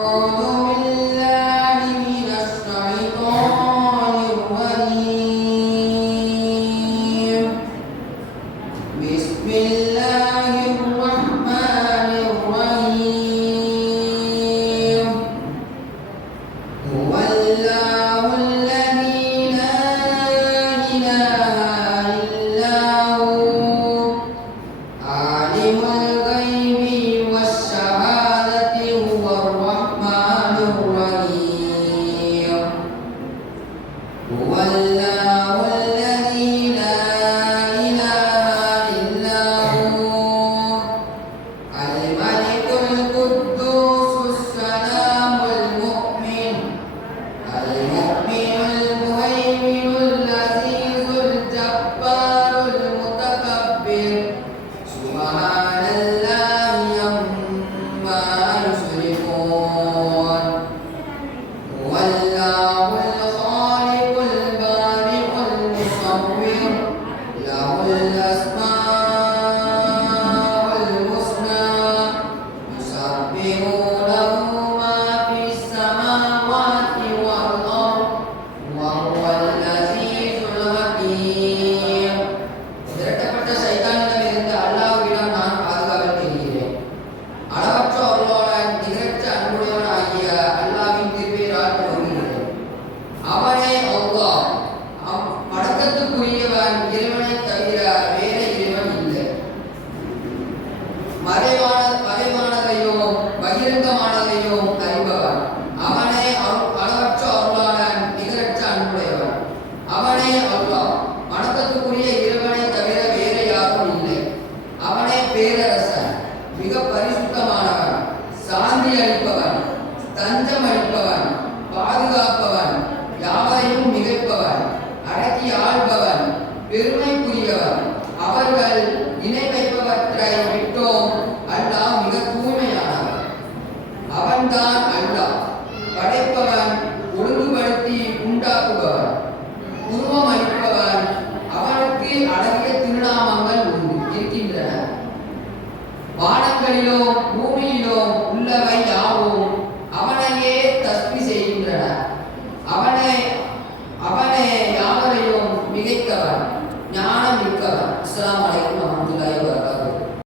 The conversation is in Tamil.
أعوذ بالله من الشيطان الرجيم. بسم الله الرحمن الرحيم. هو الله الذي لا إله إلا هو عالم الغيب والشهادة هو الرحمن الرحيم. هو الله الذي لا إله إلا هو الملك القدوس السلام المؤمن المهيمن العزيز الجبار المتكبر سبحان الله عما يشركون. هو الله الخالق البارئ المصور له الأسماء الحسنى يسبح له ما في السماوات والأرض وهو العزيز الحكيم. திரட்டப்பட்ட சைத்தானிடமிருந்து அல்லாஹ்விடம் நான் பாதுகாவல் தேடுகிறேன். அளவற்ற அருளாளன் நிகரற்ற அன்புடையவன் ஆகிய அல்லாஹ்வின் திருப்பெயரால் துவங்குகிறேன். அவனே அல்லாஹ், வணக்கத்துக்குரியவன், இறைவனைத் தவிர வேறு இறைவன் இல்லை. மறைவானதையும் பகிரங்கமானதையும் அறிபவன். அவனே அளவற்ற அருளாளன், நிகரற்ற அன்புடையவன். அவனே அல்லாஹ், வணக்கத்துக்குரிய இறைவனை தவிர வேறு யாரும் இல்லை. அவனே பேரரசன், மிக பரிசுத்தமானவன், சாந்தி அளிப்பவன், தஞ்சம் அளிப்பவன், பாதுகாப்பவன், யாவரையும் மிகைப்பவன், அடக்கி ஆள்பவன், பெருமைக்குரியவன். அவர்கள் இணை வைப்பவற்றை விட்டோம். அல்லாஹ் மிக தூய்மையானவன். அவன்தான் அல்லாஹ், படைப்பவன், ஒழுங்குபடுத்தி உண்டாக்குபவன், உருவம் அளிப்பவன். அவனுக்கு அழகிய திருநாமங்கள் இருக்கின்றன. வானங்களிலும்